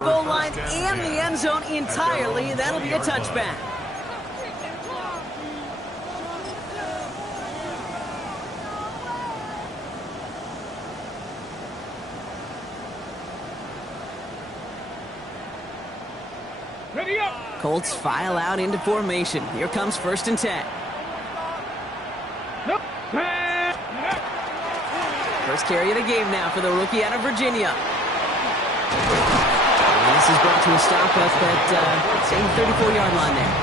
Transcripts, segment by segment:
Goal line and the end zone entirely. That'll be a touchback. Ready up. Colts file out into formation. Here comes 1st and 10. Nope. First carry of the game now for the rookie out of Virginia. And this is brought to a stop up at same 34-yard line there.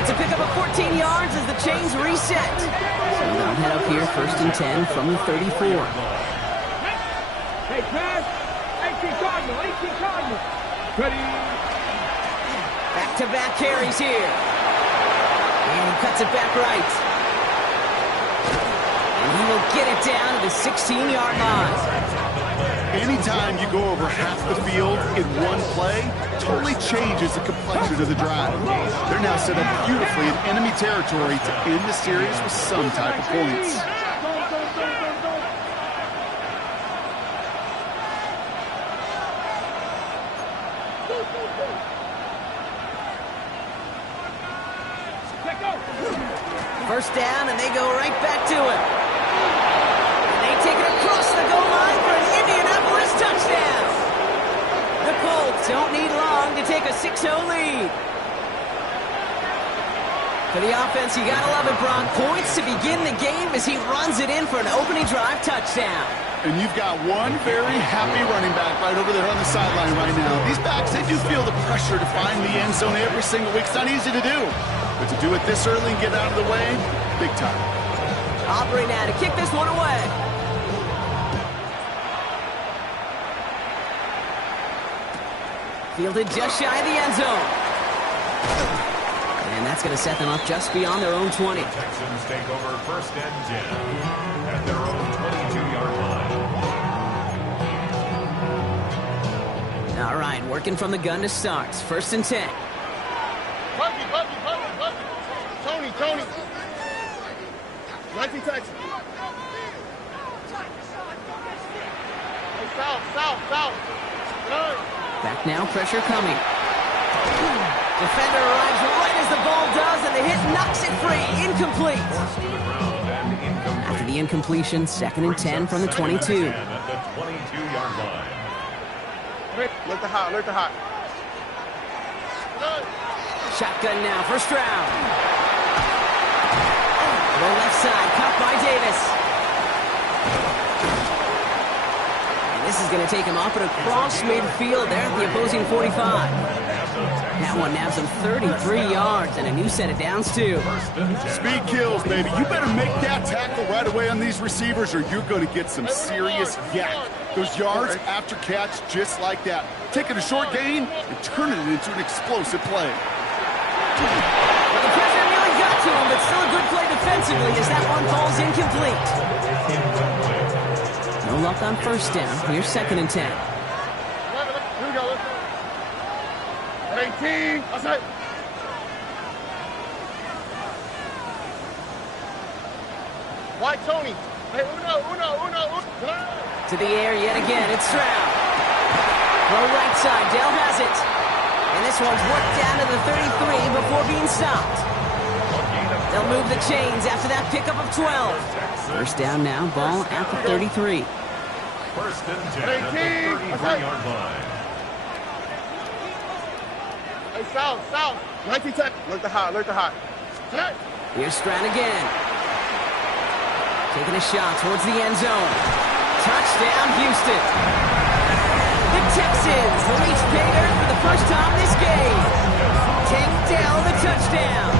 It's a pickup of 14 yards as the chains reset. So they'll head up here 1st and 10 from the 34. Hey, pass. 18 Cardinal. 18 Cardinal. Ready. Back-to-back carries here. And he cuts it back right. And he will get it down to the 16-yard line. Anytime you go over half the field in one play, totally changes the complexion of the drive. They're now set up beautifully in enemy territory to end the series with some type of points. First down, and they go right back to it. And they take it across the goal line for an Indianapolis touchdown. The Colts don't need long to take a 6-0 lead. For the offense, you gotta love it, Brock. Points to begin the game as he runs it in for an opening drive touchdown. And you've got one very happy running back right over there on the sideline right now. These backs, they do feel the pressure to find the end zone every single week. It's not easy to do. But to do it this early and get out of the way, big time. Aubrey now to kick this one away. Fielded just shy of the end zone. And that's going to set them up just beyond their own 20. Texans take over 1st and 10 at their own 22-yard line. All right, working from the gun to start. 1st and 10. Buggy. Tony. 19 Texans. Hey, south. Back now, pressure coming. Defender arrives right as the ball does, and the hit knocks it free. Incomplete. After the incompletion, 2nd and 10 from the 22. At the 22-yard line. Alert the hot. Shotgun now, first round. The left side, caught by Davis. And this is going to take him off and across midfield there at the opposing 45. That one nabs him 33 yards and a new set of downs, too. Speed kills, baby. You better make that tackle right away on these receivers or you're going to get some serious yak. Those yards after catch just like that. Taking a short gain and turning it into an explosive play. Well, the pressure really got to him, but still a good play defensively as that one falls incomplete. No luck on 1st down. Here's 2nd and 10. Here we go. 18. Outside. White Tony. Hey, uno. To the air yet again. It's Stroud. Throw right side. Dale has it. And this one's worked down to the 33 before being stopped. They'll move the chains after that pickup of 12. 1st down now. Ball at the 33. 1st and 10 at the 33-yard line. Hey, south. 19 Texans. Alert the hot. Tonight. Here's Stroud again. Taking a shot towards the end zone. Touchdown, Houston. The Texans reach pay dirt for the first time this game. Tank Dell the touchdown.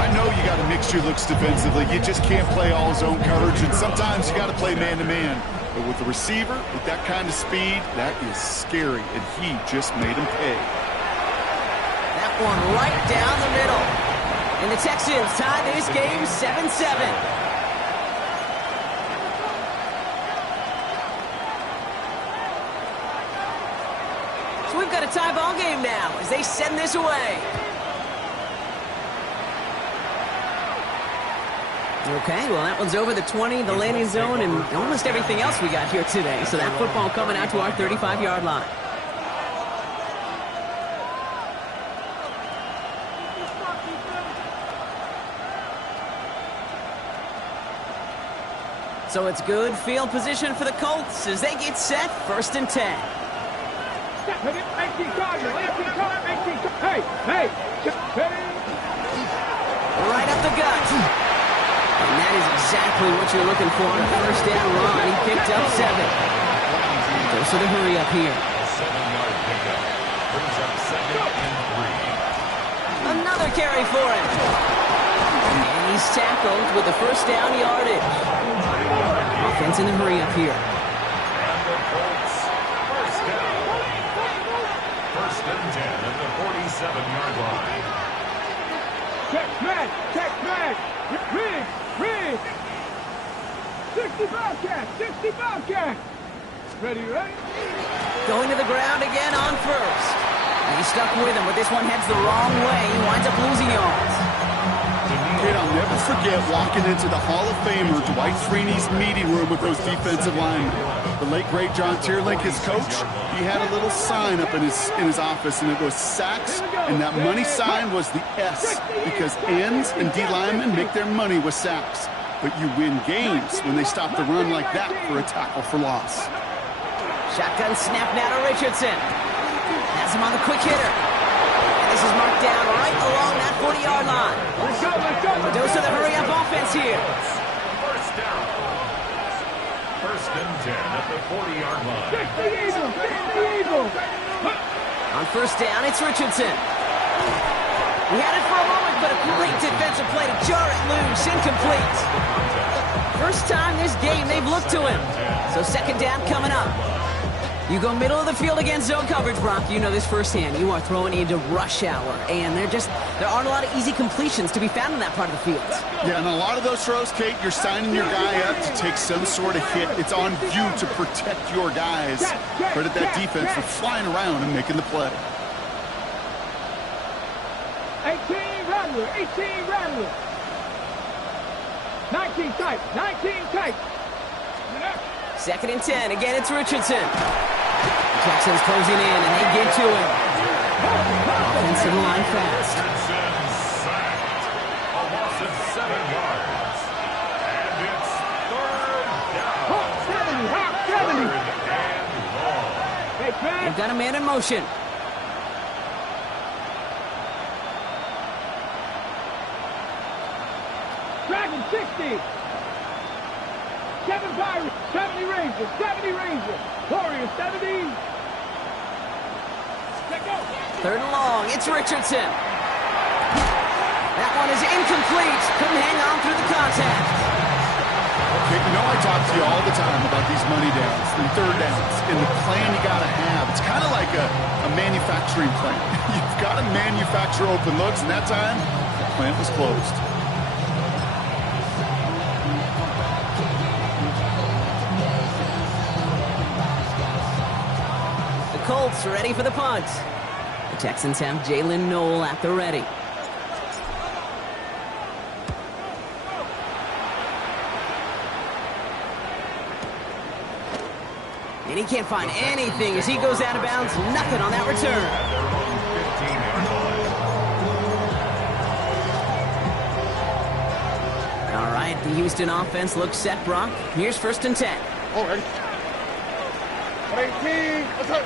I know you got to mix your looks defensively. You just can't play all zone coverage, and sometimes you got to play man-to-man. But with the receiver, with that kind of speed, that is scary, and he just made him pay. That one right down the middle. And the Texans tie this game 7-7. So we've got a tie ball game now as they send this away. Okay, well, that one's over the 20, the landing zone, and almost everything else we got here today. So that football coming out to our 35-yard line. So it's good field position for the Colts as they get set, 1st and 10. Hey! Right up the gut. And that is exactly what you're looking for on a 1st down run. He picked up 7. Goes to the hurry up here. 7-yard pickup. Brings up 2nd and 3. Another carry for him. And he's tackled with the 1st down yardage. Offense in the hurry up here. And the Colts, 1st down. 1st and 10 at the 47-yard line. Check man! Rig! 60 Bobcat! Ready? Going to the ground again on 1st. And he's stuck with him, but this one heads the wrong way. He winds up losing yards. Kid, I'll never forget walking into the Hall of Famer Dwight Freeney's meeting room with those defensive linemen. The late, great John Tierlink, his coach, he had a little sign up in his office, and it was sacks, and that money sign was the S, because ends and D linemen make their money with sacks. But you win games when they stop the run like that for a tackle for loss. Shotgun snap now to Richardson. Has him on the quick hitter. And this is marked down right along that 40-yard line. Let's go! Those are the hurry-up offense here. 1st down. 1st and 10 at the 40-yard line. Fix the Eagle! On 1st down, it's Richardson. He had it for a moment, but a great defensive play to jar it loose, incomplete. First time this game they've looked to him. So 2nd down coming up. You go middle of the field against zone coverage, Brock. You know this firsthand. You are throwing into rush hour, and there aren't a lot of easy completions to be found in that part of the field. Yeah, and a lot of those throws, Kate, you're signing your guy up to take some sort of hit. It's on you to protect your guys. Credit that defense for flying around and making the play. 18 Rattler. 19 tight. 2nd and 10. Again, it's Richardson. Jackson's closing in, and they get to him. Offensive line fast. Richardson sacked. A loss of 7 yards. And it's 3rd down. 3rd and long. They've got a man in motion. Dragon 60. 7 Pirates, 70 Rangers, Warriors 70. Let go. 3rd and long, it's Richardson. That one is incomplete. Couldn't hang on through the contact. Okay, you know I talk to you all the time about these money downs and 3rd downs and the plan you got to have. It's kind of like a manufacturing plant. You've got to manufacture open looks, and that time, the plant was closed. Colts ready for the punt. The Texans have Jalen Noel at the ready. And he can't find anything as he goes out of bounds. Nothing on that return. At their own 15-yard line. All right, the Houston offense looks set, Brock. Here's 1st and 10. Oh, ready? 18. Let's go.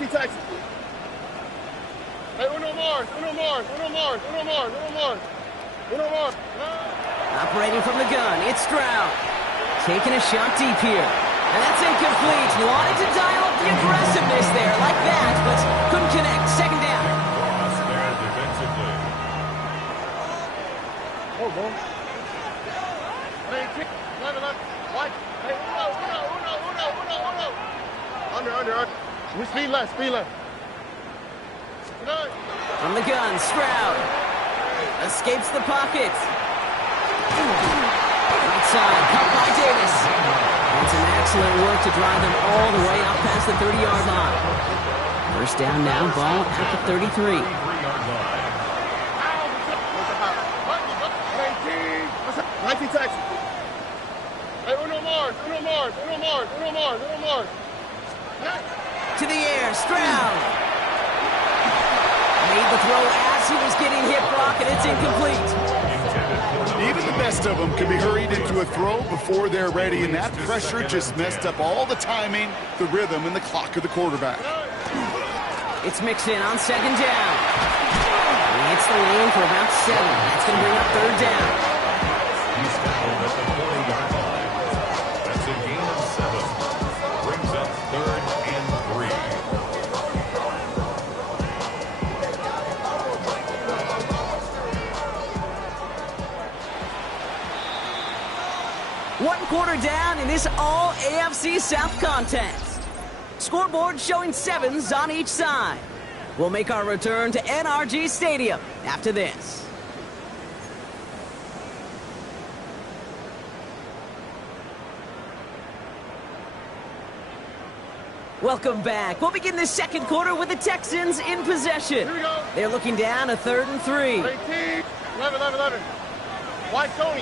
Texas. Hey, Uno Mars. Operating from the gun, it's Stroud. Taking a shot deep here. And that's incomplete. Wanted to dial up the aggressiveness there like that, but couldn't connect. 2nd down. Loss there defensively. Oh, boy. Hey, 11. What? Hey, Uno. Under. Speed left. From the gun, Stroud escapes the pocket. Right side, cut by Davis. And some excellent work to drive them all the way up past the 30-yard line. First down now, ball at the 33. 33-yard line. 19 Texas. Hey, Uno Mars. To the air, Stroud. Made the throw as he was getting hit, Brock, and it's incomplete. Even the best of them can be hurried into a throw before they're ready, and that pressure just messed up all the timing, the rhythm, and the clock of the quarterback. It's Mixon on second down. He hits the lane for about 7. That's going to bring up third down. He's tackled at the 40-yard line. That's a gain of 7. Brings up 3rd and 3. One quarter down in this all AFC South contest. Scoreboard showing 7s on each side. We'll make our return to NRG Stadium after this. Welcome back. We'll begin the second quarter with the Texans in possession. Here we go. They're looking down a 3rd and 3. 18. 11. White Tony.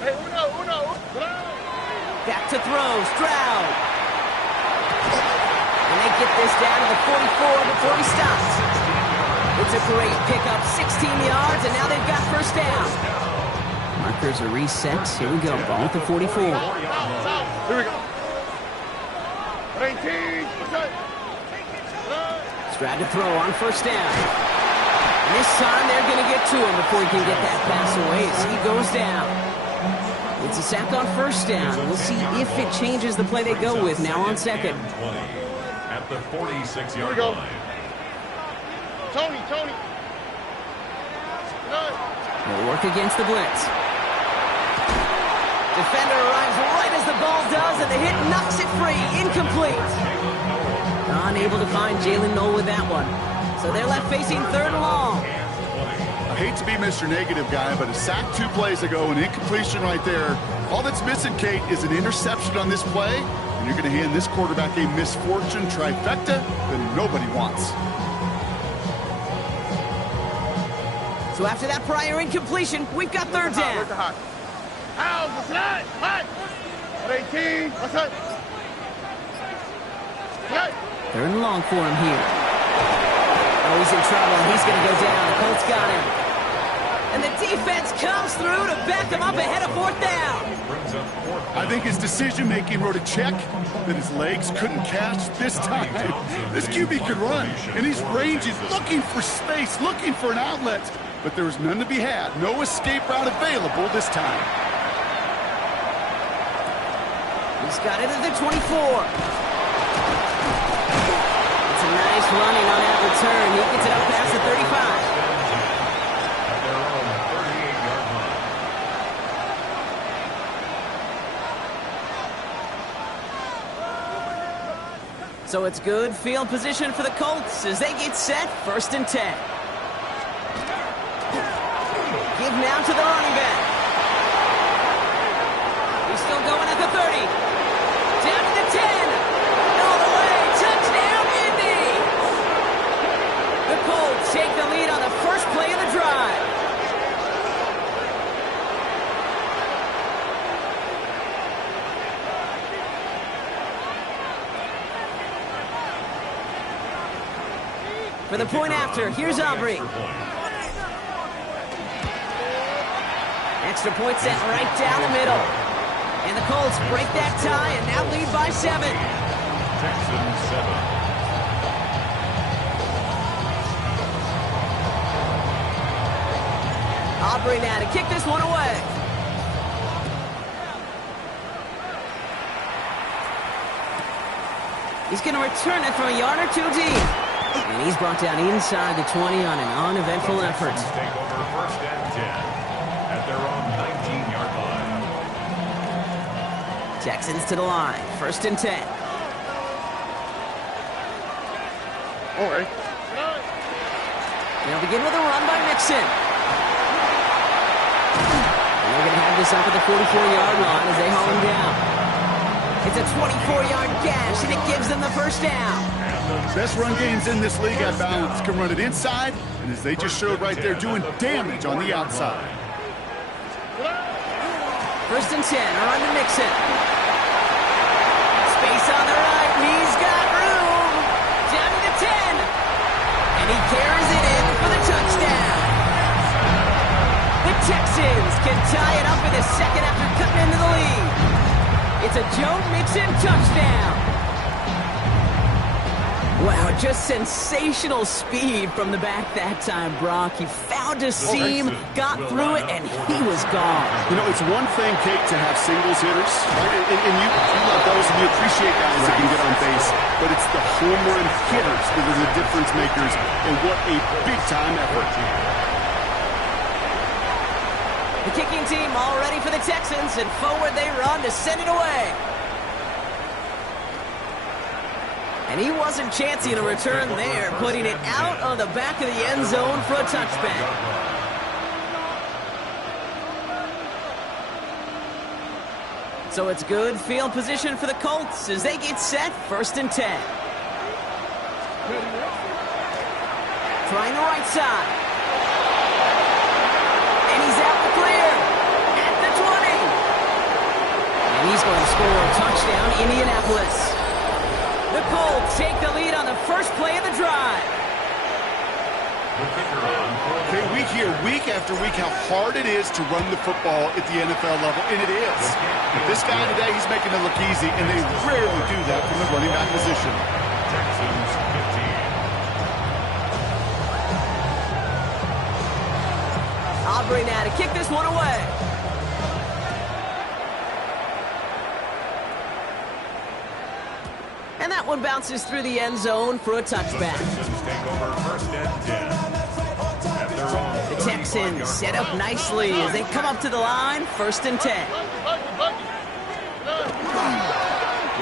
Hey, Uno. Back to throw, Stroud. And they get this down to the 44 before he stops. It's a great pickup, 16 yards, and now they've got first down. Markers are reset. Here we go, ball at the 44. Here we go. 18. Stroud to throw on first down. And this time they're going to get to him before he can get that pass away as he goes down. It's a sack on first down. We'll see if it changes the play they go with now on second. 20 at the 46-yard Here we go. line. Tony. They'll work against the blitz. Defender arrives right as the ball does, and the hit knocks it free. Incomplete. Unable to find Jalen Noel with that one. So they're left facing 3rd and long. I hate to be Mr. Negative guy, but a sack 2 plays ago, an incompletion right there. All that's missing, Kate, is an interception on this play, and you're going to hand this quarterback a misfortune trifecta that nobody wants. So after that prior incompletion, we've got third down. Where's the hot? How's the slide? Hot. 18. What's that? Third and long for him here. Oh, he's in trouble, and he's going to go down. The Colts got him. And the defense comes through to back him up ahead of 4th down. I think his decision-making wrote a check that his legs couldn't catch this time. This QB could run, and he's ranging, looking for space, looking for an outlet. But there was none to be had. No escape route available this time. He's got it at the 24. It's a nice running on that return. He gets it up past the 35. At their own 38-yard line. So it's good field position for the Colts as they get set, 1st and 10. Give now to the running back. He's still going at the 30. Down to the 10. All the way. Touchdown, Indy. The Colts take the lead on the first play of the drive. For the point after, here's Aubrey. Extra point set right down the middle. And the Colts break that tie and now lead by 7. Texans 7. Aubrey now to kick this one away. He's going to return it from a yard or 2 deep. And he's brought down inside the 20 on an uneventful effort. Take over 1st and 10 at their own 19-yard line. Texans to the line. 1st and 10. All right. They'll begin with a run by Mixon. And they're going to have this up at the 44-yard line as they haul him down. It's a 24-yard gash, and it gives them the first down. Best run games in this league at balance can run it inside, and as they just showed right there, doing damage on the outside. First and 10, around to Mixon. Space on the right, he's got room. Down to the 10. And he carries it in for the touchdown. The Texans can tie it up in the second after cutting into the lead. It's a Joe Mixon touchdown. Wow, just sensational speed from the back that time, Brock. He found a seam, got through it, and he was gone. You know, it's one thing, Kate, to have singles hitters, right? And you love those, and you appreciate guys that can get on base. But it's the home run hitters that are the difference makers, and what a big-time effort. The kicking team all ready for the Texans, and forward they run to send it away. And he wasn't chancing a return there, putting it out on the back of the end zone for a touchback. So it's good field position for the Colts as they get set, first and 10. Trying the right side. And he's out the clear at the 20. And he's going to score a touchdown, Indianapolis. The Colts take the lead on the first play of the drive. Okay, we hear week after week how hard it is to run the football at the NFL level, and it is. But this guy today, he's making it look easy, and they rarely do that from the running back position. Texans 15. Aubrey now to kick this one away. And that one bounces through the end zone for a touchback. The Texans set up nicely as they come up to the line, first and 10.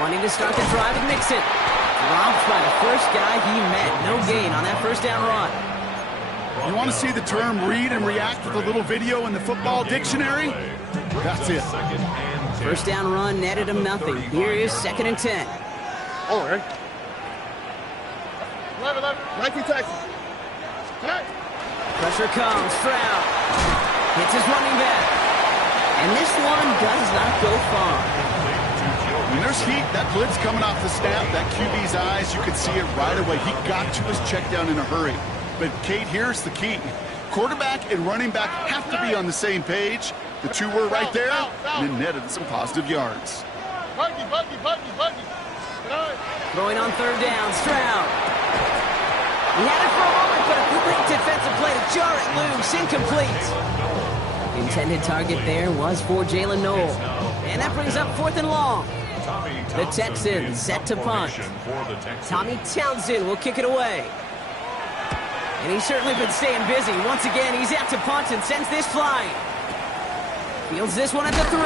Wanting to start the drive with Mixon. Dropped by the first guy he met. No gain on that first down run. You want to see the term read and react with a little video in the football dictionary? That's it. First down run netted him nothing. Here is second and 10. All right. 19 Texans. Pressure comes. Stroud hits his running back. And this one does not go far. When there's heat, that blitz coming off the snap, that QB's eyes, you can see it right away. He got to his check down in a hurry. But, Kate, here's the key. Quarterback and running back have to be on the same page. The two were right there, and it netted some positive yards. Buggy. Throwing on third down, Stroud. He had it for a moment, but a great defensive play to jar it loose, incomplete. Intended target there was for Jalen Noel. And that brings up fourth and long. The Texans set to punt. Tommy Townsend will kick it away. And he's certainly been staying busy. Once again, he's out to punt and sends this flying. Fields this one at the 3.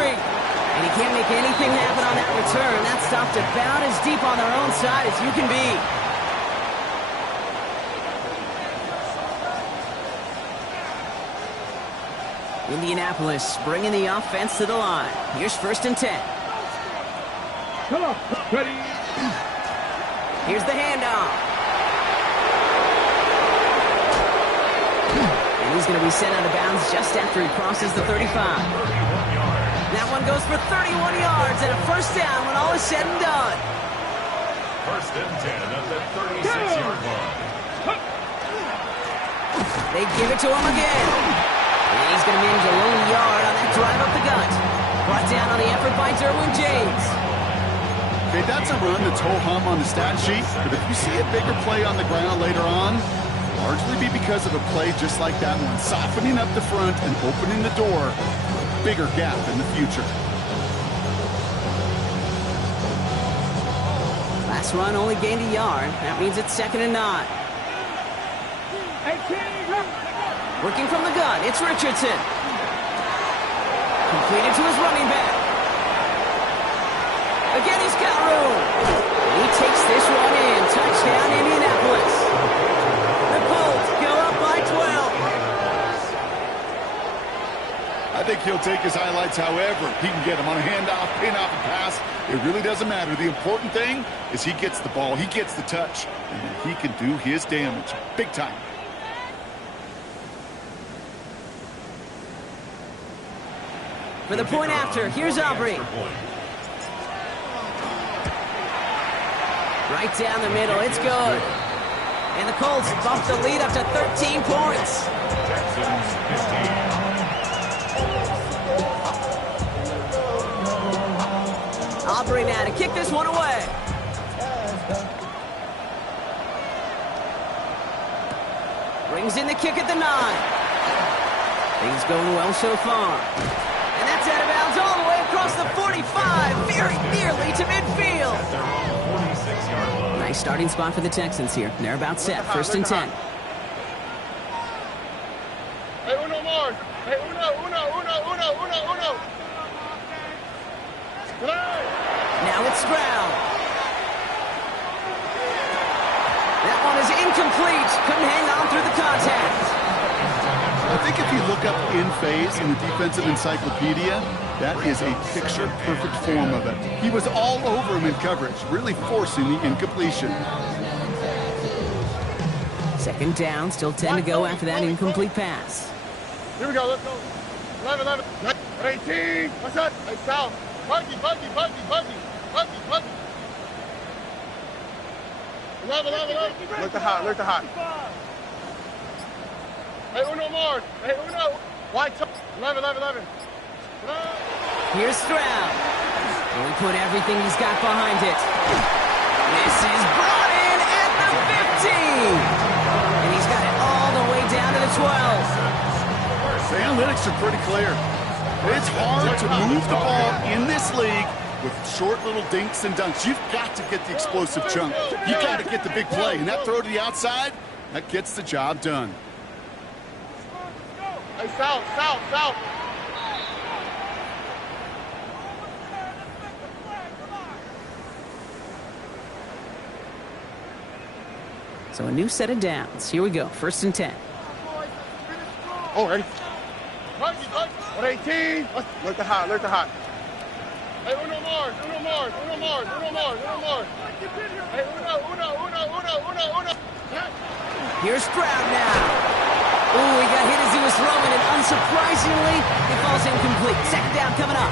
And he can't make anything happen on that return. That stopped about as deep on their own side as you can be. Indianapolis bringing the offense to the line. Here's first and 10. Come on, ready. Here's the handoff. And he's going to be sent out of bounds just after he crosses the 35. That one goes for 31 yards and a first down when all is said and done. First and 10 at the 36-yard line. They give it to him again. And he's going to manage a lone yard on that drive up the gut. Brought down on the effort by Derwin James. Okay, that's a run that's ho-hum on the stat sheet, but if you see a bigger play on the ground later on, largely be because of a play just like that one, softening up the front and opening the door. Bigger gap in the future. Last run only gained a yard. That means it's second and 9. Working from the gun, it's Richardson. Completed to his running back. Again, he's got room. He takes this one in. Touchdown, Indianapolis. The Colts go up by 12. I think he'll take his highlights however he can get them on a handoff, pin-off, and pass. It really doesn't matter. The important thing is he gets the ball, he gets the touch, and then he can do his damage big time. For the point after, here's Aubrey. Right down the middle, it's good. And the Colts bump the lead up to 13 points. Texans 15. Aubrey now to kick this one away. Brings in the kick at the 9. Things going well so far. And that's out of bounds all the way across the 45, very nearly to midfield. They're on the 46-yard line. Nice starting spot for the Texans here. They're about set, first and 10. Hey, uno more. Hey, uno. Now it's Stroud. That one is incomplete. Couldn't hang on through the contact. I think if you look up in phase in the defensive encyclopedia, that is a picture-perfect form of it. He was all over him in coverage, really forcing the incompletion. Second down, still 10 to go after that incomplete pass. Here we go, let's go. 11. 18. What's that? Hey, Sal. Buggy. 11. Look the hot. Hey, uno more. Hey, uno. White. 11. Here's Stroud. Will he put everything he's got behind it? This is brought in at the 15. And he's got it all the way down to the 12. The analytics are pretty clear. It's hard to move the ball in this league with short little dinks and dunks. You've got to get the explosive chunk. You've got to get the big play. And that throw to the outside, that gets the job done. Hey, Sal. So a new set of downs. Here we go, first and 10. Oh, ready? 18. Look the hot. Hey, uno more. Hey, uno. Here's Stroud now. Ooh, he got hit as he was throwing, and unsurprisingly, it falls incomplete. Second down coming up.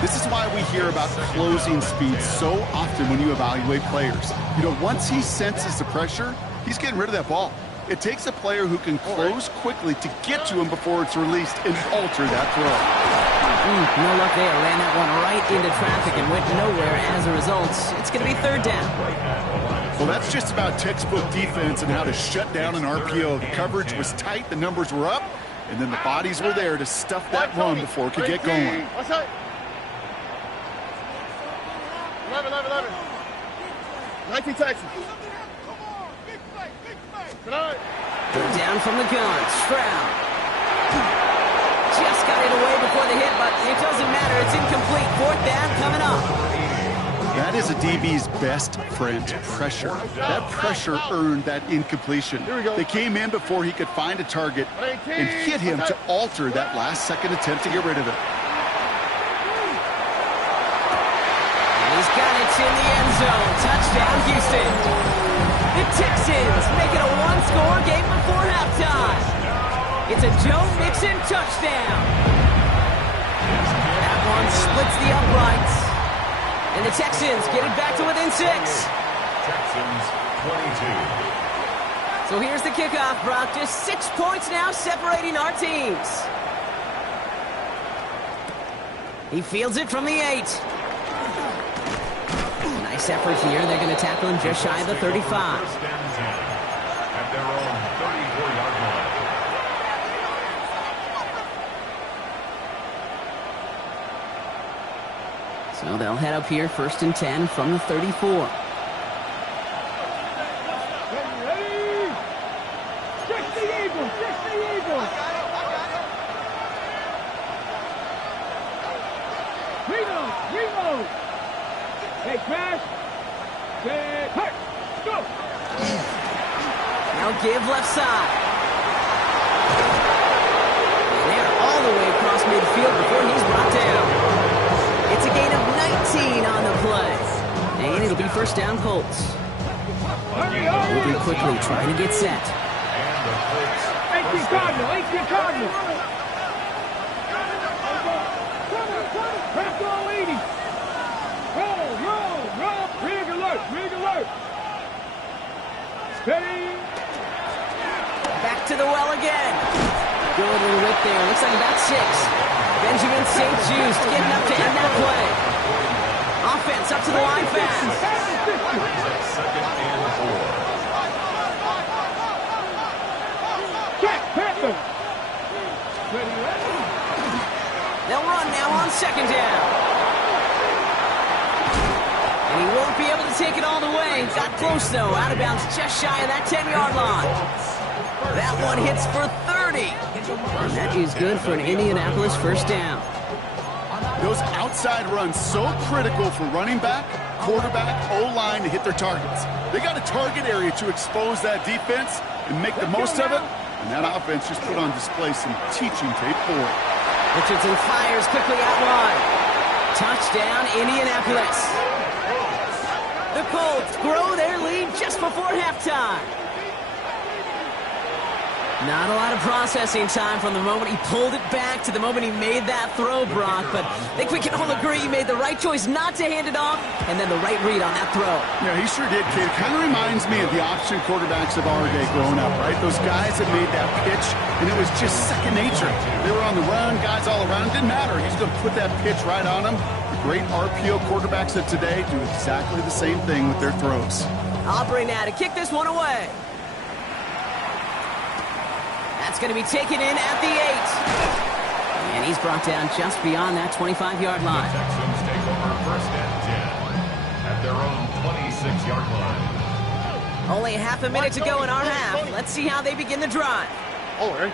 This is why we hear about closing speed so often when you evaluate players. You know, once he senses the pressure, he's getting rid of that ball. It takes a player who can close quickly to get to him before it's released and alter that throw. No luck there. Ran that one right into traffic and went nowhere as a result. It's going to be third down. Well, that's just about textbook defense and how to shut down an RPO. The coverage was tight, the numbers were up, and then the bodies were there to stuff that run before it could get going. What's that? 11. 19 Texans. Down from the gun, Stroud. Just got it away before the hit, but it doesn't matter. It's incomplete. Fourth down coming up. That is a DB's best friend, pressure. That pressure earned that incompletion. They came in before he could find a target and hit him to alter that last-second attempt to get rid of it. He's got it in the end zone. Touchdown, Houston. The Texans make it a one-score game before halftime. It's a Joe Mixon touchdown. That one splits the uprights. And the Texans get it back to within 6. Texans 22. So here's the kickoff, Brock. Just 6 points now separating our teams. He fields it from the 8. Nice effort here. They're going to tackle him just shy of the 35. First and 10 at their own 34-yard line. So they'll head up here, first and 10 from the 34. Ready. Check the eagle. Reload. Hey, crash. Set, hurt. Go. Now give left side. They're all the way across midfield before he's brought down. It's a gain of 19 on the play. And it'll be first down Colts. Moving quickly, trying to get set. 18 Cardinal, 18 Cardinal. Press all 80. Roll. Rig alert. Steady. Back to the well again. Good little whip there. Looks like about 6. Benjamin St. Just getting up to end that play. Offense up to the line fast. Second and 4. Check, Panther. They'll run now on second down. And he won't be able to take it all the way. Got close, though. Out of bounds just shy of that 10-yard line. That one hits for 30. And that is good for an Indianapolis first down. Those outside runs so critical for running back, quarterback, O-line to hit their targets. They got a target area to expose that defense and make the most of it. And that offense just put on display some teaching tape for it. Richardson fires quickly out wide. Touchdown, Indianapolis. The Colts grow their lead just before halftime. Not a lot of processing time from the moment he pulled it back to the moment he made that throw, Brock. But I think we can all agree he made the right choice not to hand it off and then the right read on that throw. Yeah, he sure did, kid. Kind of reminds me of the option quarterbacks of our day growing up, right? Those guys that made that pitch, and it was just second nature. They were on the run, guys all around. Didn't matter. He's going to put that pitch right on them. The great RPO quarterbacks of today do exactly the same thing with their throws. Aubrey now to kick this one away. That's going to be taken in at the 8. And he's brought down just beyond that 25-yard line. The Texans take over first and 10 at their own 26-yard line. Only half a minute to go in our half. Let's see how they begin the drive. Oh, hey.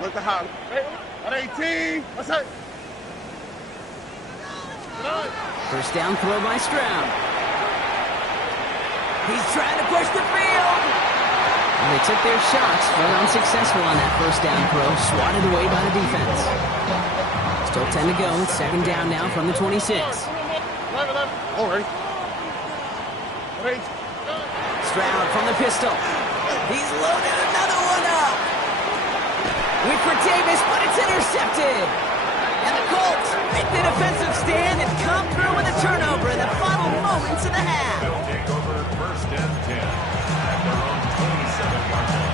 Look at how. At 18. What's that? First down throw by Stroud. He's trying to push the field. And they took their shots, but unsuccessful on that first down throw, swatted away by the defense. Still 10 to go, second down now from the 26. 11. All right. 8. Stroud from the pistol. He's loaded another one up. Wait for Davis, but it's intercepted. And the Colts make the defensive stand and come through with a turnover in the final moments of the half. They'll take over first and 10 at their own 27-yard line.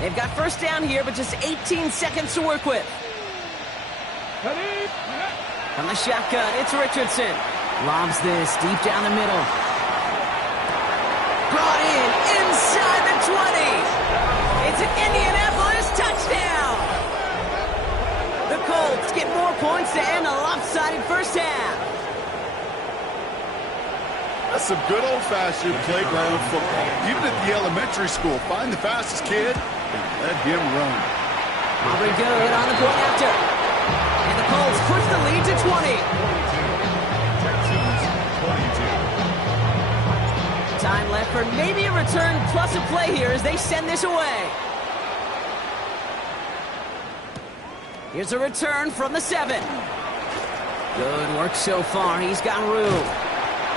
They've got first down here, but just 18 seconds to work with. From the shotgun, it's Richardson. Lobs this deep down the middle. Brought in inside the 20. It's an Indianapolis touchdown. The Colts get more points to end a lopsided first half. That's some good old-fashioned playground football. Even at the elementary school, find the fastest kid and let him run. Aubrey good on the point after. And the Colts push the lead to 20. Time left for maybe a return plus a play here as they send this away. Here's a return from the 7. Good work so far. He's got room.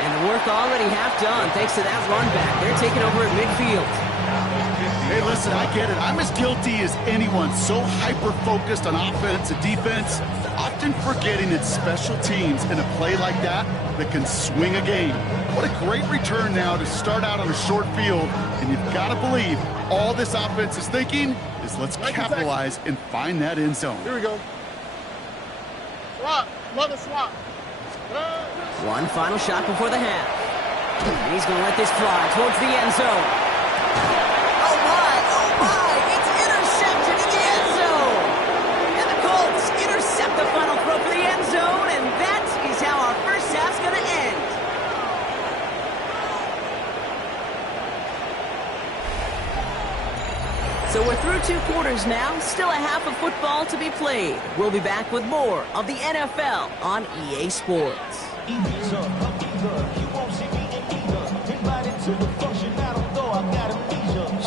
And the work already half done thanks to that run back. They're taking over at midfield. Hey, listen, I get it. I'm as guilty as anyone. So hyper-focused on offense and defense, often forgetting it's special teams in a play like that can swing a game. What a great return now to start out on a short field. And you've got to believe all this offense is thinking is let's capitalize and find that end zone. Here we go. Swap. Another swap. One final shot before the half. And he's going to let this fly towards the end zone. Oh my, it's intercepted in the end zone. And the Colts intercept the final throw for the end zone, and that is how our first half's going to end. So we're through 2 quarters now, still a half of football to be played. We'll be back with more of the NFL on EA Sports.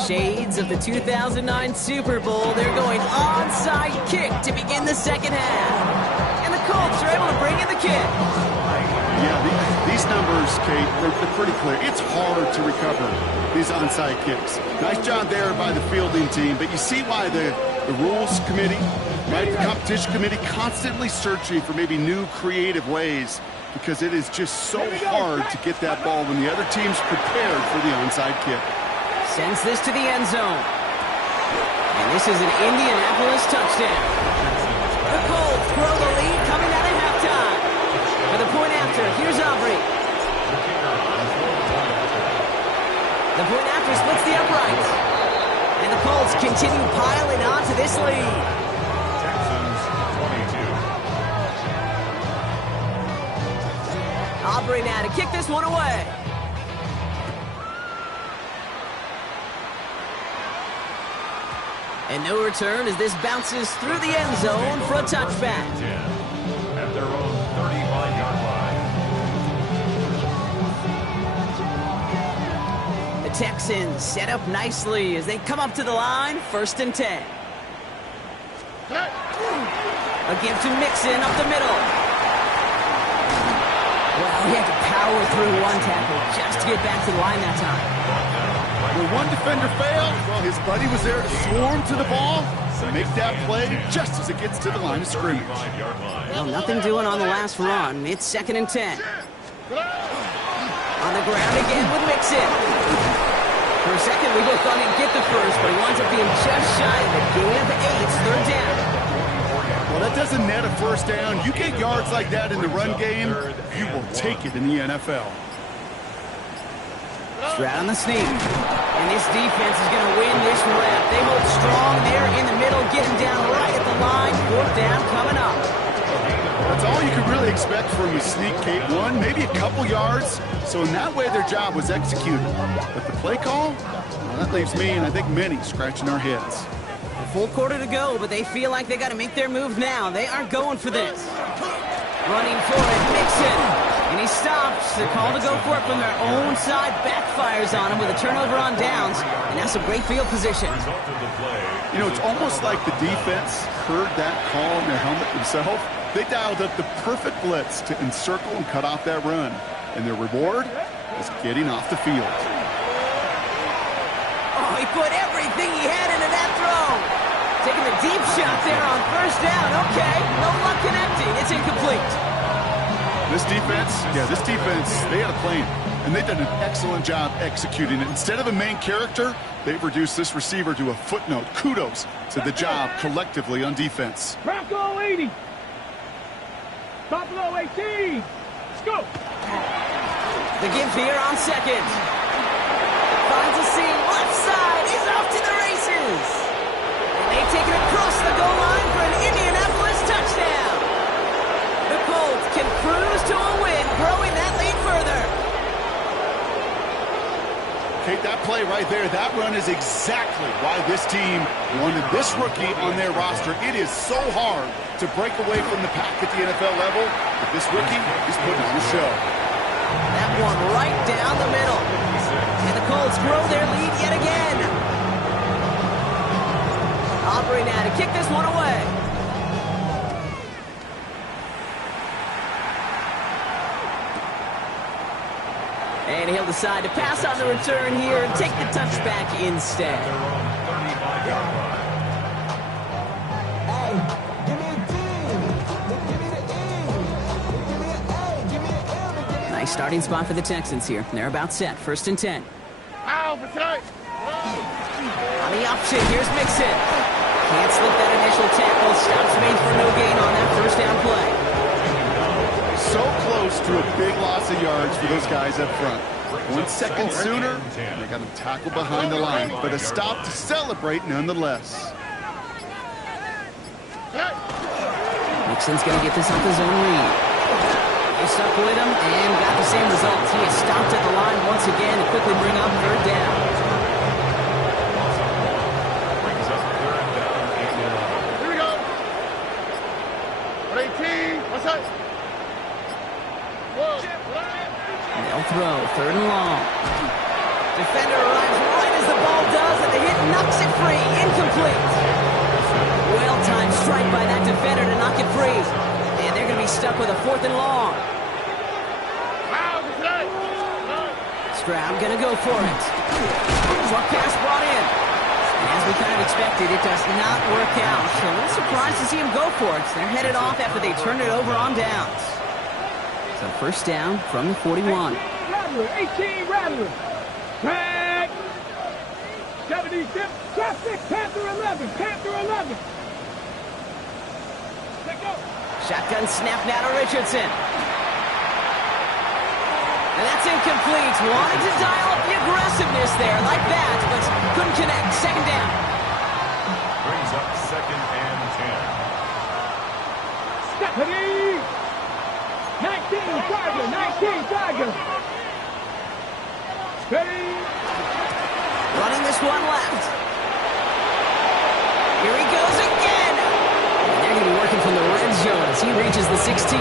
Shades of the 2009 Super Bowl. They're going onside kick to begin the second half. And the Colts are able to bring in the kick. Yeah, these numbers, Kate, they're pretty clear. It's hard to recover these onside kicks. Nice job there by the fielding team, but you see why the rules committee, right, the competition committee, constantly searching for maybe new creative ways, because it is just so hard to get that ball when the other team's prepared for the onside kick. Sends this to the end zone. And this is an Indianapolis touchdown. The Colts grow the lead coming out of halftime. For the point after, here's Aubrey. The point after splits the uprights. And the Colts continue piling on to this lead. Texans 22. Aubrey now to kick this one away. And no return as this bounces through the end zone for a touchback. 10 at their own 35-yard line. The Texans set up nicely as they come up to the line, 1st and 10. A give to Mixon up the middle. Well, he had to power through one tackle just to get back to the line that time. When one defender failed, well, his buddy was there to swarm to the ball and make that play just as it gets to the line of scrimmage. Well, nothing doing on the last run. It's 2nd and 10. On the ground again with Mixon. For a second, we both thought he'd get the first, but he winds up being just shy of the gain of 8. It's 3rd down. Well, that doesn't net a first down. You get yards like that in the run game, you will take it in the NFL. Stroud on the sneak. And this defense is going to win this rep. They hold strong there in the middle, getting down right at the line. 4th down coming up. That's all you could really expect from a sneak, Kate. One, maybe a couple yards. So in that way, their job was executed. But the play call, well, that leaves me and I think many scratching our heads. A full quarter to go, but they feel like they got to make their move now. They are going for this. Running for it, Mixon. And he stops. The call to go for it from their own side backfires on him with a turnover on downs. And that's a great field position. You know, it's almost like the defense heard that call in their helmet themselves. They dialed up the perfect blitz to encircle and cut off that run. And their reward is getting off the field. Oh, he put everything he had into that throw. Taking the deep shot there on 1st down. Okay, no luck connecting. It's incomplete. This defense, they had a plan, and they've done an excellent job executing it. Instead of a main character, they've reduced this receiver to a footnote. Kudos to the job collectively on defense. Bronco 80. Buffalo 18. Let's go. The give here on 2nd. Finds a seam. Left side. He's off to the races. And they take it across the goal line for an Indianapolis touchdown. The Colts can cruise to a win, growing that lead further. Kate, that play right there, that run is exactly why this team wanted this rookie on their roster. It is so hard to break away from the pack at the NFL level, but this rookie is putting on a show. That one right down the middle. And the Colts grow their lead yet again. Aubrey now to kick this one away. And he'll decide to pass on the return here and take the touchback instead. Nice starting spot for the Texans here. They're about set. 1st and 10. On the option, here's Mixon. Can't slip that initial tackle. Stops made for no gain on that 1st down play. So close to a big loss of yards for those guys up front. 1 second sooner, they got him tackled behind the line, but a stop to celebrate nonetheless. Mixon's going to get this off his own read. They stuck with him and got the same results. He is stopped at the line once again to quickly bring up 3rd down. Here we go. 18. What's that? They'll throw 3rd and long. Defender arrives right as the ball does, and the hit knocks it free. Incomplete. Well-timed strike by that defender to knock it free. And they're going to be stuck with a 4th and long. Stroud going to go for it. Short pass brought in. And as we kind of expected, it does not work out. So a little surprised to see him go for it. They're headed off after they turned it over on downs. So first down from the 41. 18 Rattler. Tag. 76. Traffic. Panther 11. Panther 11. Let go. Shotgun snap now to Richardson. And that's incomplete. Wanted to dial up the aggressiveness there like that, but couldn't connect. Second down. Brings up 2nd and 10. Stephanie. 19 Tiger. 19 Tiger. Steady. Running this one left. Here he goes again. And they're going to be working from the red zone as he reaches the 16.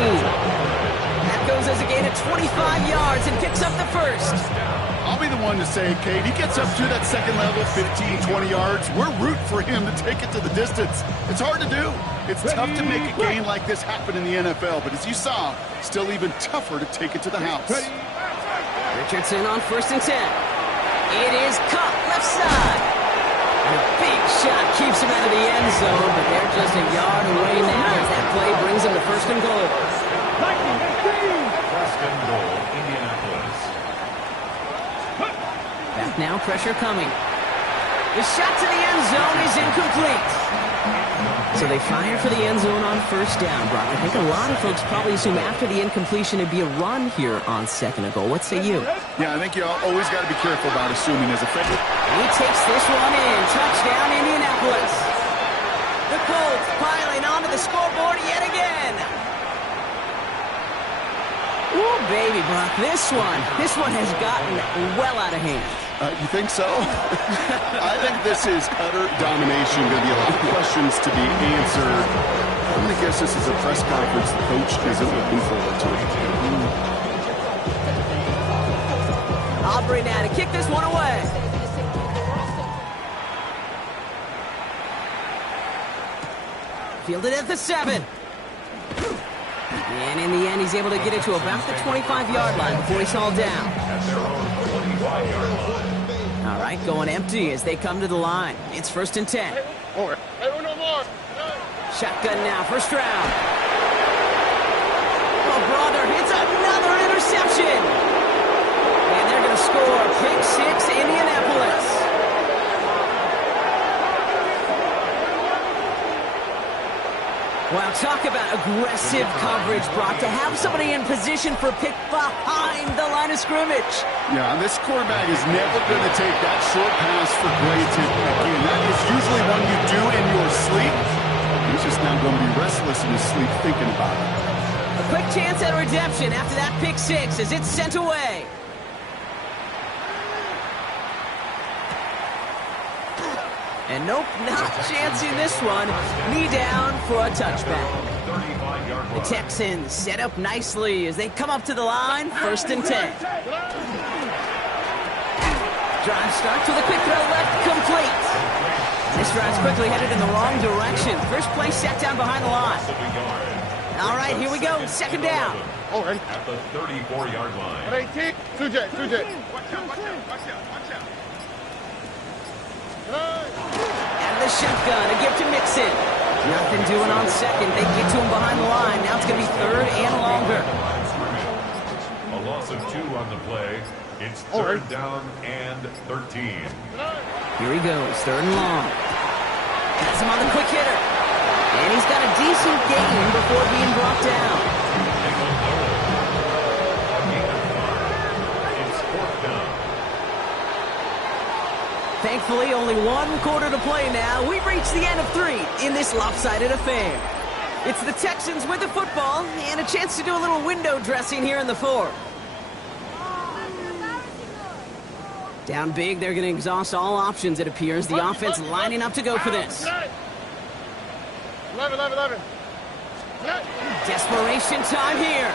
That goes as a gain of 25 yards and picks up the first. I'll be the one to say, Kate, he gets up to that second level, 15, 20 yards. We're rooting for him to take it to the distance. It's hard to do. It's tough to make a game like this happen in the NFL, but as you saw, still even tougher to take it to the house. Richardson on 1st and 10. It is caught left side. And a big shot keeps him out of the end zone, but they're just a yard away now as that play brings him to 1st and goal. 1st and goal, Indianapolis. Back now, pressure coming. The shot to the end zone is incomplete. So they fired for the end zone on 1st down, Brock. I think a lot of folks probably assume after the incompletion it'd be a run here on 2nd and goal. What say you? Yeah, I think you always got to be careful about assuming as a favorite. He takes this one in. Touchdown, Indianapolis. The Colts piling onto the scoreboard yet again. Ooh, baby, Brock, this one has gotten well out of hand. You think so? I think this is utter domination. Going to be a lot of questions to be answered. I'm going to guess this is a press conference the coach isn't looking forward to. Aubrey now to kick this one away. Fielded at the 7. And in the end, he's able to get it to about the 25-yard line before he's hauled down. At their own 25-yard line. All right, going empty as they come to the line. It's 1st and 10. More. No more. Shotgun now for Stroud. Oh, brother, hits another interception. And they're going to score. Pick 6, Indianapolis. Wow, talk about aggressive coverage, Brock. To have somebody in position for a pick behind the line of scrimmage. Yeah, this quarterback is never going to take that short pass for granted. Again, that is usually one you do in your sleep. He's just now going to be restless in his sleep thinking about it. A quick chance at redemption after that pick 6 as it's sent away. And nope, not chancing this one. Knee down for a touchback. The Texans set up nicely as they come up to the line. 1st and 10. Drive starts with a quick throw left, complete. This drive's quickly headed in the wrong direction. First play set down behind the line. All right, here we go. 2nd down. All right. At the 34-yard line. 18. Sujay. And the shotgun, a gift to Mixon. Nothing doing on 2nd. They get to him behind the line. Now it's going to be 3rd and longer. A loss of 2 on the play. It's 3rd down and 13. Here he goes, 3rd and long. Has him on the quick hitter. And he's got a decent gain before being brought down. It's 4th down. Thankfully, only 1 quarter to play now. We've reached the end of 3 in this lopsided affair. It's the Texans with the football and a chance to do a little window dressing here in the 4th. Down big, they're going to exhaust all options, it appears. The offense lining up to go for this. 11. Desperation time here.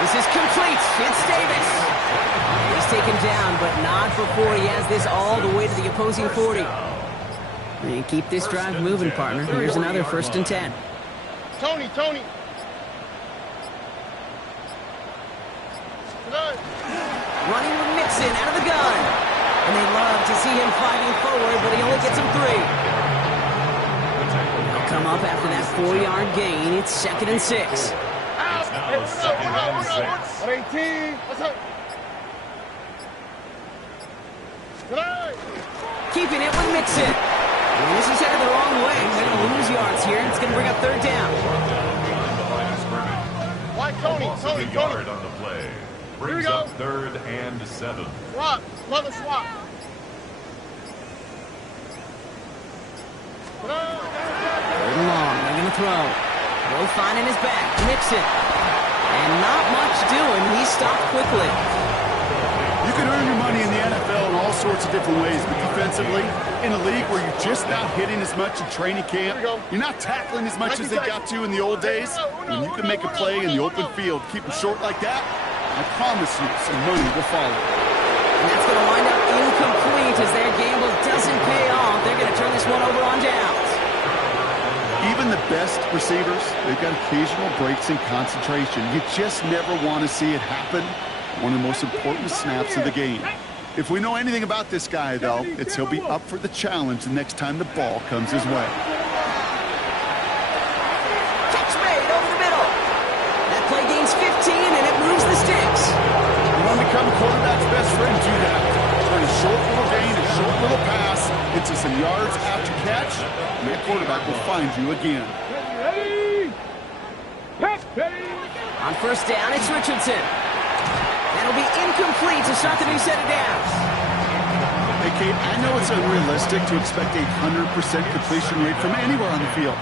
This is complete. It's Davis. He's take him down, but not before he has this all the way to the opposing 40. And keep this drive moving, partner. Here's another 1st and 10. Tony. Running with Mixon out of the gun. And they love to see him fighting forward, but he only gets him 3. They'll come up after that 4-yard gain. It's 2nd and 6. It's now 2nd and 6. 18. What's up? Keeping it with Mixon. And this is headed the wrong way. They're going to lose yards here. It's going to bring up 3rd down. Why Tony? Yard on the play. Here we Brings go. up 3rd and 7. Swap. Love a swap. Third and long. They're going to throw. Will finding his back. Mixon. And not much doing. He stopped quickly. You can earn your money in the NFL in all sorts of different ways, but defensively, in a league where you're just not hitting as much in training camp, you're not tackling as much as they got to in the old days, when you can make a play in the open field, keep it short like that, I promise you some money will follow. And that's going to wind up incomplete as their gamble doesn't pay off. They're going to turn this one over on downs. Even the best receivers, they've got occasional breaks in concentration. You just never want to see it happen. One of the most important snaps of the game. If we know anything about this guy, though, it's he'll be up for the challenge the next time the ball comes his way. Catch made over the middle. That play gains 15, and it moves the sticks. You want to become a quarterback's best friend, do that. Turn a short little gain, a short little pass into some yards after catch, and that quarterback will find you again. Ready. On 1st down, it's Richardson. That'll be incomplete to start the new set of downs. Hey, Kate, I know it's unrealistic to expect a 100% completion rate from anywhere on the field.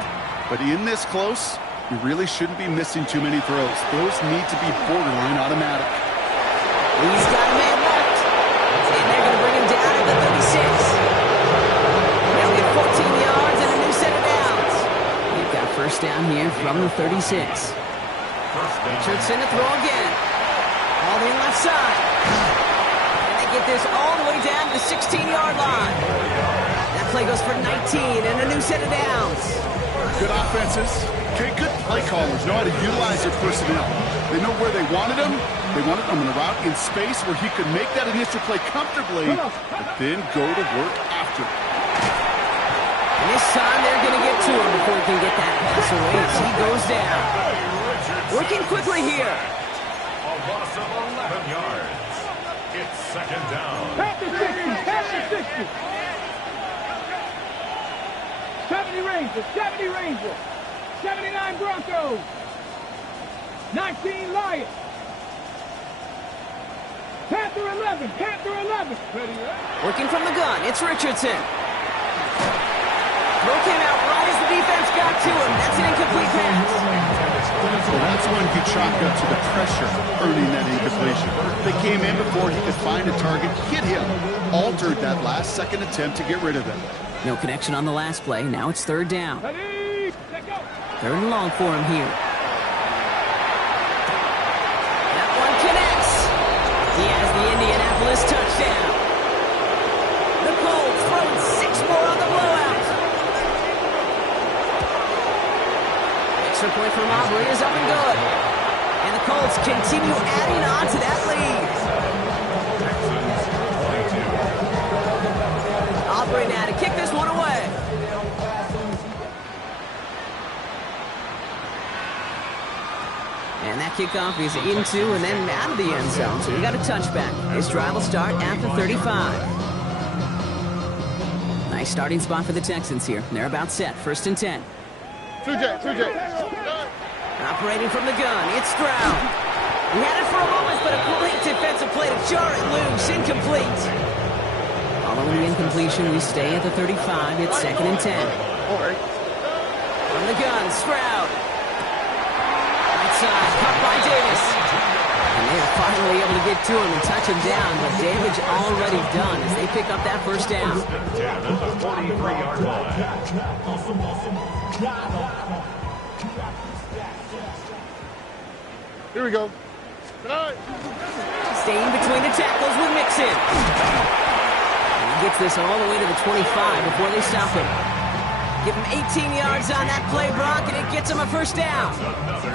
But in this close, you really shouldn't be missing too many throws. Those need to be borderline automatic. He's got a man left. And they're going to bring him down at the 36. They'll get 14 yards and a new set of downs. They've got 1st down here from the 36. Richardson to throw again. All the left side. And they get this all the way down to the 16-yard line. That play goes for 19 and a new set of downs. Good offenses. Okay, good play callers know how to utilize their personnel. They know where they wanted them. They wanted them in a route in space where he could make that initial play comfortably, but then go to work after. And this time they're going to get to him before he can get that pass away as he goes down. Working quickly here. A loss of 11 yards. It's 2nd down. Past the 60. 70 Rangers. 79 Broncos. 19 Lions. Panther 11. Ready. Working from the gun, it's Richardson. Throw came out right as the defense got to him. That's an incomplete pass. So that's when he chalked up to the pressure, earning that incompletion. They came in before he could find a target, hit him, altered that last-second attempt to get rid of him. No connection on the last play. Now it's 3rd down. Ready. Let go. 3rd and long for him here. That one connects. He has the Indianapolis touchdown. The Colts throwing 6 more on the blowout. Extra point from Aubrey is up and good. And the Colts continue adding on to that lead. Aubrey now to kick this one away. And that kickoff is into and then out of the end zone. So we got a touchback. This drive will start at the 35. Nice starting spot for the Texans here. They're about set. 1st and 10. 2J. Operating from the gun, it's Stroud. He had it for a moment, but a great defensive play to jar it loose. Incomplete. Following the incompletion, we stay at the 35. It's 2nd and 10. From the gun, Stroud. Right side, cut by Davis. And they are finally able to get to him and touch him down, but damage already done as they pick up that 1st down. 10 at the 43-yard line. Here we go. Staying between the tackles with Mixon. And he gets this all the way to the 25 before they stop him. Give him 18 yards on that play, Brock, and it gets him a first down.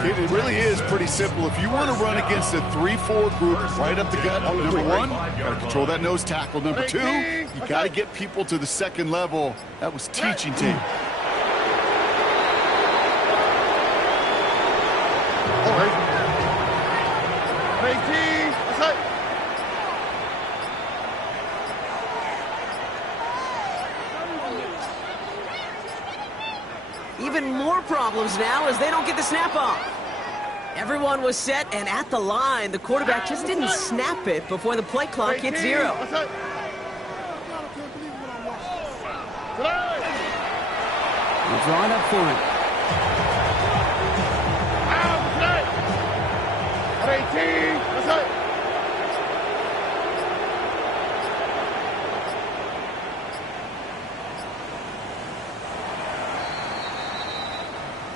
It really is pretty simple. If you want to run against a 3-4 group right up the gut, number one, got to control that nose tackle. Number two, you got to get people to the second level. That was teaching tape. Even more problems now as they don't get the snap off. Everyone was set and at the line. The quarterback just didn't snap it before the play clock hit 0. We'll draw it up for him. 18.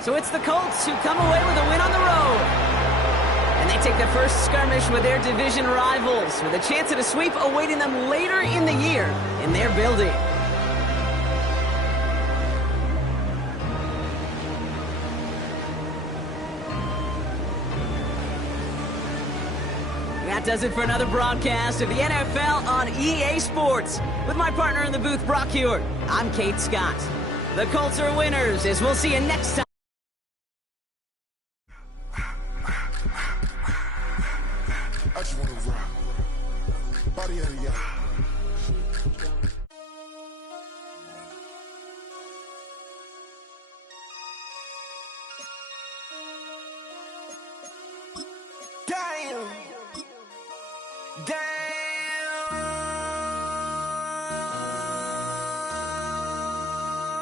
So it's the Colts who come away with a win on the road. And they take the first skirmish with their division rivals with a chance at a sweep awaiting them later in the year in their building. That does it for another broadcast of the NFL on EA Sports. With my partner in the booth, Brock Huard, I'm Kate Scott. The Colts are winners, as we'll see you next time. I just wanna rock. Body out of y'all. Damn!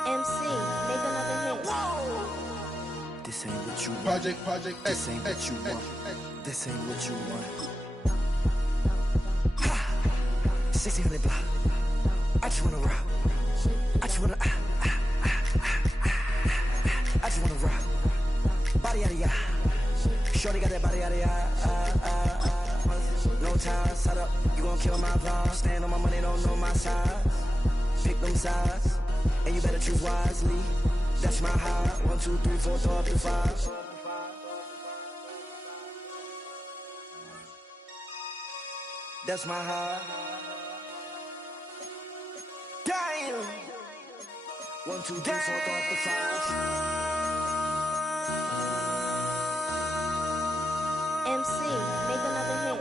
MC, make another hit. This ain't what you want. Project, This ain't what you want. This ain't what you want. 1600 block. I just wanna rock. I just wanna I just wanna rock. Body out of ya. Shorty got that body out of ya. No time, set up. You gon' kill my vibe. Stand on my money, don't know my size. Pick them sides, and you better choose wisely. That's my high. 1, 2, 3, 4, throw up to 5. That's my high. Damn. 1, 2, 3, 4, throw up to 5. MC, make another hit.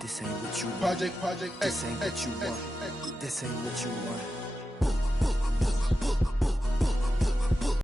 This ain't what you want. Project, This ain't what you want. This ain't what you want.